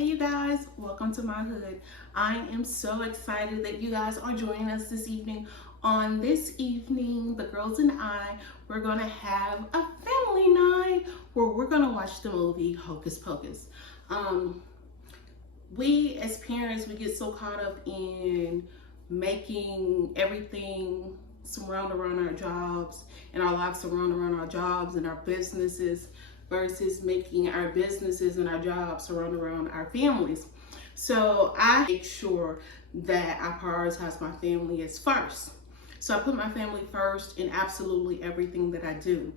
Hey you guys, welcome to my hood. I am so excited that you guys are joining us this evening. On this evening, the girls and we're gonna have a family night where we're gonna watch the movie Hocus Pocus. We as parents, we get so caught up in making everything surround around our jobs and our lives surround around our jobs and our businesses versus making our businesses and our jobs surround around our families. So I make sure that I prioritize my family as first. So I put my family first in absolutely everything that I do.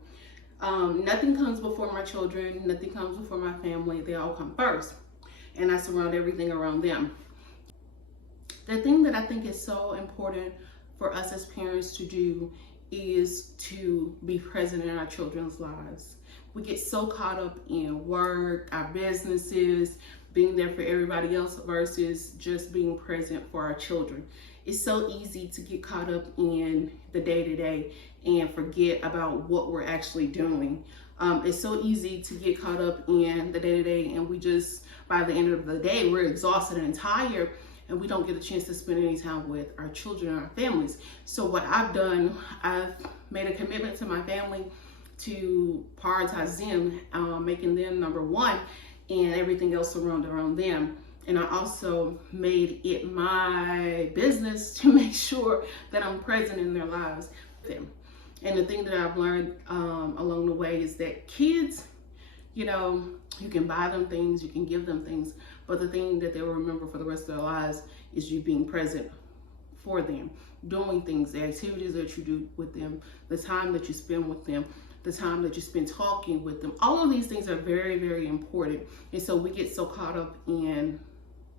Nothing comes before my children, nothing comes before my family, they all come first. And I surround everything around them. The thing that I think is so important for us as parents to do is to be present in our children's lives. We get so caught up in work, our businesses, being there for everybody else versus just being present for our children. It's so easy to get caught up in the day-to-day and forget about what we're actually doing. It's so easy to get caught up in the day-to-day and we just, by the end of the day, we're exhausted and tired and we don't get a chance to spend any time with our children and our families. So what I've done, I've made a commitment to my family to prioritize them, making them number one and everything else around them. And I also made it my business to make sure that I'm present in their lives with them. And the thing that I've learned along the way is that kids, you know, you can buy them things, you can give them things, but the thing that they will remember for the rest of their lives is you being present for them, doing things, the activities that you do with them, the time that you spend with them, the time that you spend talking with them. All of these things are very, very important. And so we get so caught up in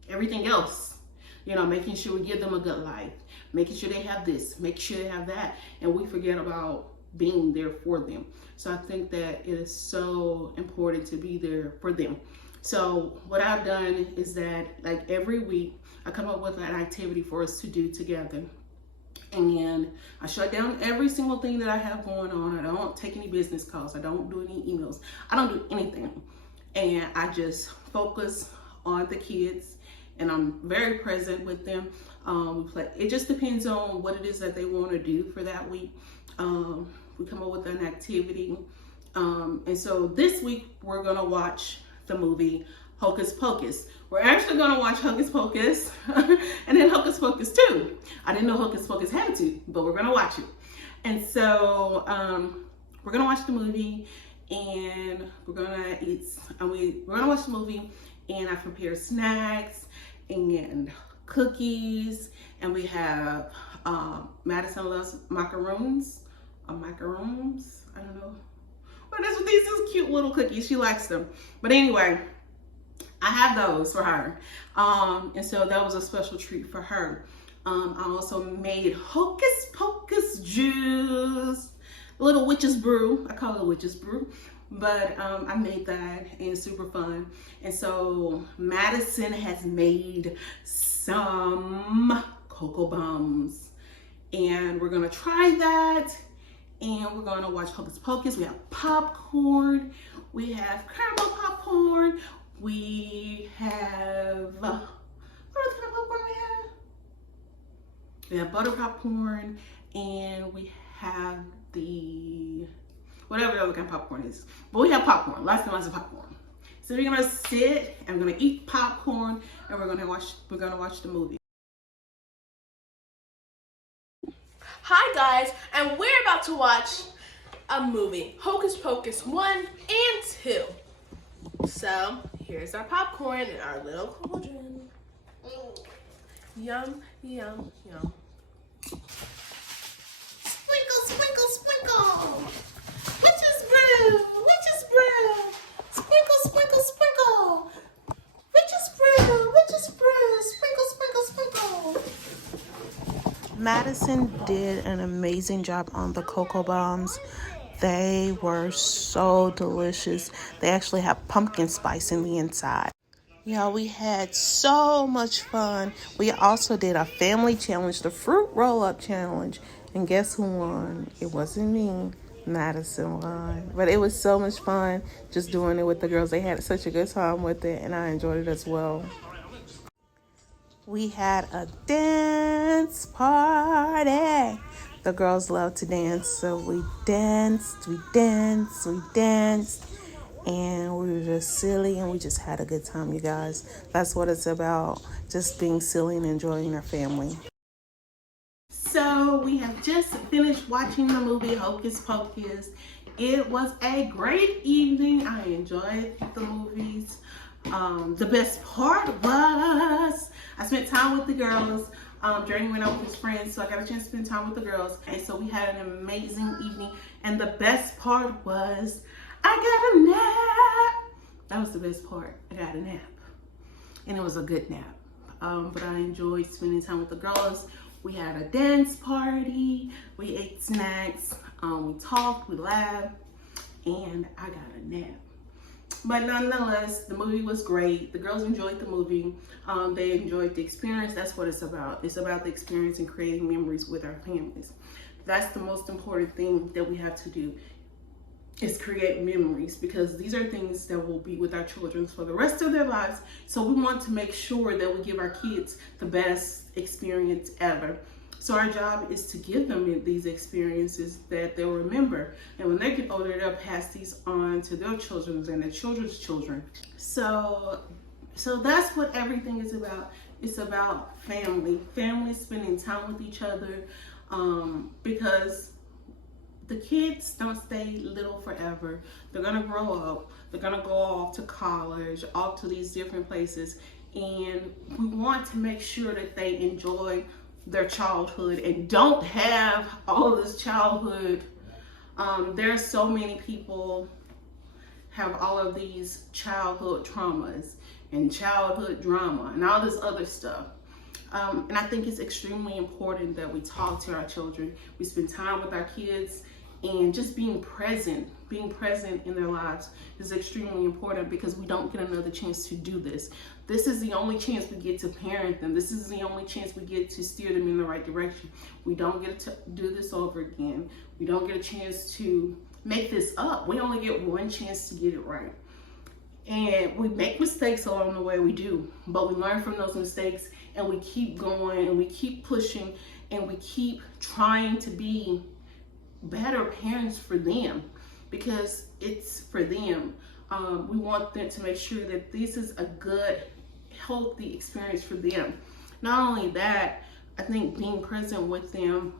everything else, you know, making sure we give them a good life, making sure they have this, making sure they have that, and we forget about being there for them. So I think that it is so important to be there for them. So what I've done is that like every week I come up with an activity for us to do together. And I shut down every single thing that I have going on. I don't take any business calls. I don't do any emails. I don't do anything. And I just focus on the kids and I'm very present with them. We play. It just depends on what it is that they want to do for that week. We come up with an activity. And so this week we're going to watch the movie Hocus Pocus. We're actually going to watch Hocus Pocus and then Hocus Pocus 2. I didn't know Hocus Pocus had to, but we're going to watch it. And so we're going to watch the movie and we're going to eat. We're going to watch the movie and I prepare snacks and cookies. And we have Madison loves macaroons. Macaroons? I don't know. But that's what these cute little cookies. She likes them. But anyway, I have those for her. And so that was a special treat for her. I also made Hocus Pocus juice, a little witch's brew. I call it a witch's brew. But I made that and it's super fun. And so Madison has made some cocoa bombs. And we're going to try that. And we're going to watch Hocus Pocus. We have popcorn. We have caramel popcorn. We have, what other kind of popcorn we have? We have butter popcorn. And we have the, whatever other kind of popcorn is. But we have popcorn, lots and lots of popcorn. So we're going to sit and we're going to eat popcorn and we're going to watch the movie. Hi guys, and we're about to watch a movie, Hocus Pocus 1 and 2. So, here's our popcorn and our little cauldron. Yum, yum, yum. Sprinkle, sprinkle, sprinkle. Witch's brew, witch's brew. Sprinkle, sprinkle, sprinkle. Witch's brew, witch's brew. Sprinkle, sprinkle, sprinkle. Madison did an amazing job on the cocoa bombs. They were so delicious. They actually have pumpkin spice in the inside. Yeah, we had so much fun. We also did a family challenge, the fruit roll-up challenge. And guess who won? It wasn't me. Madison won. But it was so much fun just doing it with the girls. They had such a good time with it, and I enjoyed it as well. We had a dance party. The girls love to dance, so we danced, and we were just silly, and we just had a good time, you guys. That's what it's about, just being silly and enjoying our family. So we have just finished watching the movie Hocus Pocus. It was a great evening. I enjoyed the movies. The best part was I spent time with the girls. Jeremy went out with his friends, so I got a chance to spend time with the girls. And so we had an amazing evening. And the best part was I got a nap. That was the best part. I got a nap. And it was a good nap. But I enjoyed spending time with the girls. We had a dance party. We ate snacks. We talked, we laughed, and I got a nap. But nonetheless, the movie was great. The girls enjoyed the movie. They enjoyed the experience. That's what it's about. It's about the experience and creating memories with our families. That's the most important thing that we have to do, is create memories, because these are things that will be with our children for the rest of their lives. So we want to make sure that we give our kids the best experience ever. So our job is to give them these experiences that they'll remember. And when they get older, they'll pass these on to their children and their children's children. So that's what everything is about. It's about family. Family spending time with each other, because the kids don't stay little forever. They're gonna grow up. They're gonna go off to college, off to these different places. And we want to make sure that they enjoy their childhood and don't have all of this childhood. There's so many people have all of these childhood traumas and childhood drama and all this other stuff. And I think it's extremely important that we talk to our children. We spend time with our kids, and just being present in their lives is extremely important, because we don't get another chance to do this. This is the only chance we get to parent them. This is the only chance we get to steer them in the right direction. We don't get to do this over again. We don't get a chance to make this up. We only get one chance to get it right. And we make mistakes along the way, we do, but we learn from those mistakes, and we keep going, and we keep pushing, and we keep trying to be better parents for them, because it's for them. We want them to make sure that this is a good, healthy experience for them. Not only that, I think being present with them,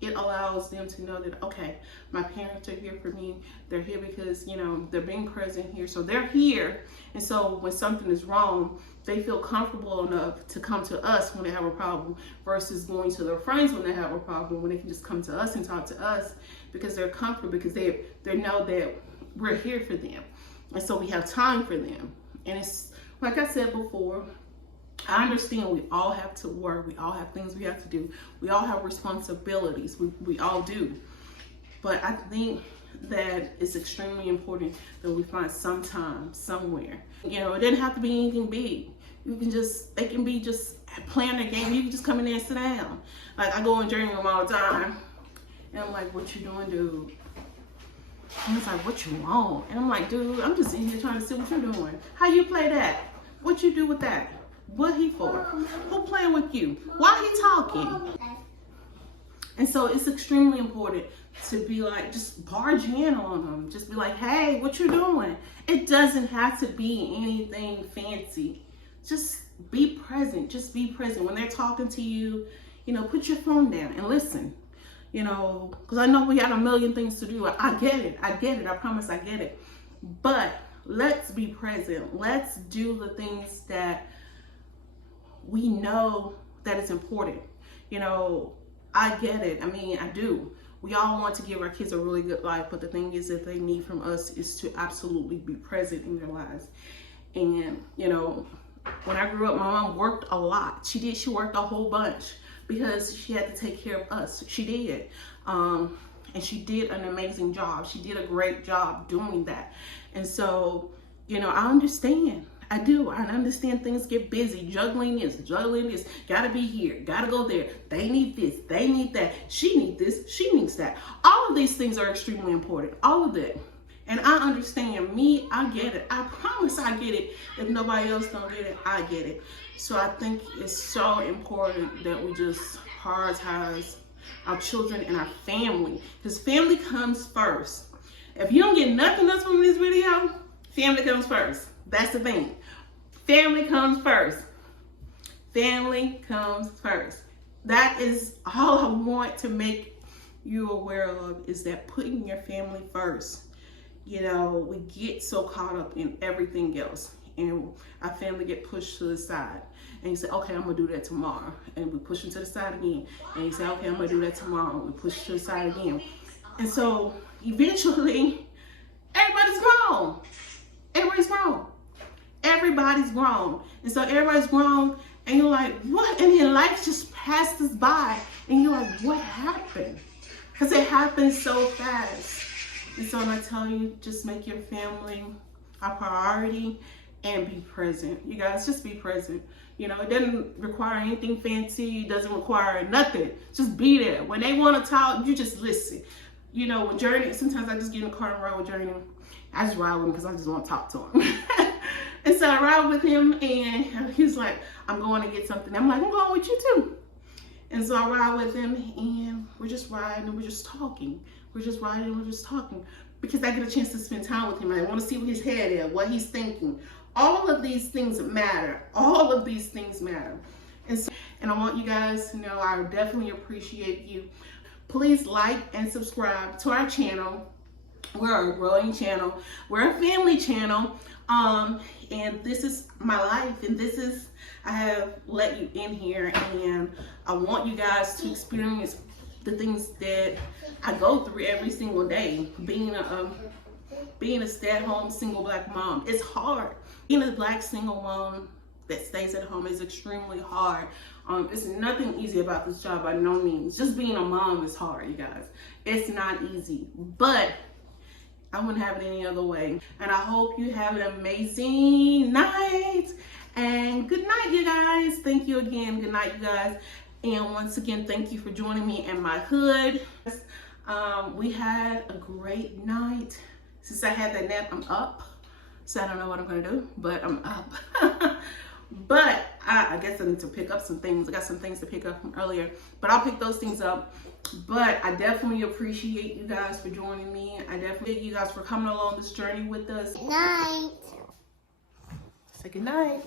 it allows them to know that, okay, my parents are here for me. They're here because, they're being present here. So they're here. And so when something is wrong, they feel comfortable enough to come to us when they have a problem, versus going to their friends when they have a problem, when they can just come to us and talk to us, because they're comfortable, because they know that we're here for them. And so we have time for them. And it's, like I said before, I understand we all have to work. We all have things we have to do. We all have responsibilities. We all do. But I think that it's extremely important that we find some time, somewhere. It doesn't have to be anything big. They can be just playing their game. You can just come in there and sit down. Like, I go in Jeremy room all the time, and I'm like, what you doing, dude? And he's like, what you want? And I'm like, dude, I'm just in here trying to see what you're doing. How you play that? What you do with that? What he for? Who playing with you? Why he talking? And so it's extremely important to be like, just barge in on them. Just be like, hey, what you doing? It doesn't have to be anything fancy. Just be present. Just be present. When they're talking to you, put your phone down and listen. Because I know we got a million things to do. I get it. I promise I get it. But let's be present. Let's do the things that we know that is important. I get it. I do. We all want to give our kids a really good life, but the thing is that they need from us is to absolutely be present in their lives. And, when I grew up, my mom worked a lot. She worked a whole bunch, because she had to take care of us. She did. And she did an amazing job. She did a great job doing that. And so, I understand. I do. I understand things get busy. Juggling this, gotta be here, gotta go there. They need this, they need that. She needs this, she needs that. All of these things are extremely important. All of that. And I understand. Me, I get it. I promise I get it. If nobody else don't get it, I get it. So I think it's so important that we just prioritize our children and our family. Because family comes first. If you don't get nothing else from this video, family comes first. That's the thing. Family comes first. Family comes first. That is all I want to make you aware of, is that putting your family first. You know, we get so caught up in everything else, and our family get pushed to the side. And you say, okay, I'm gonna do that tomorrow. And we push them to the side again. And you say, okay, I'm gonna do that tomorrow. We push to the side again. And so eventually, everybody's grown. Everybody's grown. Everybody's grown. And so everybody's grown, and you're like, what? And then life just passes by, and you're like, what happened? Because it happens so fast. And so when I tell you, just make your family a priority and be present. You guys, just be present. You know, it doesn't require anything fancy. It doesn't require nothing. Just be there. When they want to talk, you just listen. You know, with Journey, sometimes I just get in the car and ride with Journey. I just ride with him because I just want to talk to him. And so I ride with him, and he's like, I'm going to get something. I'm like, I'm going with you too. And so I ride with him, and we're just riding, and we're just talking. We're just riding, and we're just talking. Because I get a chance to spend time with him. I want to see where his head is, what he's thinking. All of these things matter. All of these things matter. And I want you guys to know I definitely appreciate you. Please like and subscribe to our channel. We're a growing channel. We're a family channel. And this is my life, and this is, I have let you in here, and I want you guys to experience the things that I go through every single day. Being a stay-at-home single Black mom, it's hard. Being a Black single mom that stays at home is extremely hard. It's nothing easy about this job by no means. Just being a mom is hard, you guys. It's not easy, but I wouldn't have it any other way. And I hope you have an amazing night. And good night, you guys. Thank you again. Good night, you guys. And once again, thank you for joining me in my hood. We had a great night. Since I had that nap, I'm up. So I don't know what I'm gonna do, but I'm up. But I guess I need to pick up some things. I got some things to pick up from earlier, but I'll pick those things up. But I definitely appreciate you guys for joining me. I definitely appreciate you guys for coming along this journey with us. Good night. Say good night.